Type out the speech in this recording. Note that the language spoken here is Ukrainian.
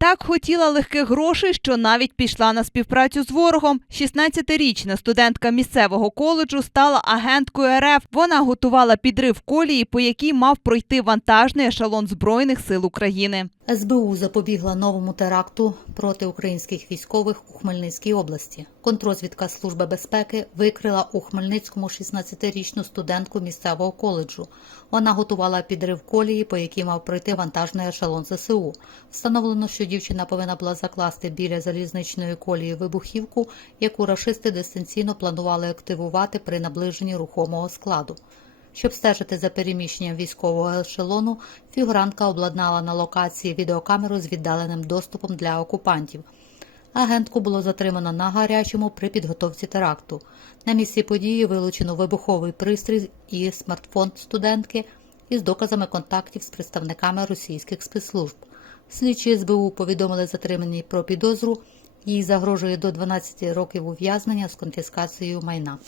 Так хотіла легких грошей, що навіть пішла на співпрацю з ворогом. 16-річна студентка місцевого коледжу стала агенткою РФ. Вона готувала підрив колії, по якій мав пройти вантажний ешелон збройних сил України. СБУ запобігла новому теракту проти українських військових у Хмельницькій області. Контрозвідка Служби безпеки викрила у Хмельницькому 16-річну студентку місцевого коледжу. Вона готувала підрив колії, по якій мав пройти вантажний ешелон ЗСУ. Встановлено, що дівчина повинна була закласти біля залізничної колії вибухівку, яку рашисти дистанційно планували активувати при наближенні рухомого складу. Щоб стежити за переміщенням військового ешелону, фігурантка обладнала на локації відеокамеру з віддаленим доступом для окупантів. Агентку було затримано на гарячому при підготовці теракту. На місці події вилучено вибуховий пристрій і смартфон студентки із доказами контактів з представниками російських спецслужб. Слідчі СБУ повідомили затриманій про підозру. Їй загрожує до 12 років ув'язнення з конфіскацією майна.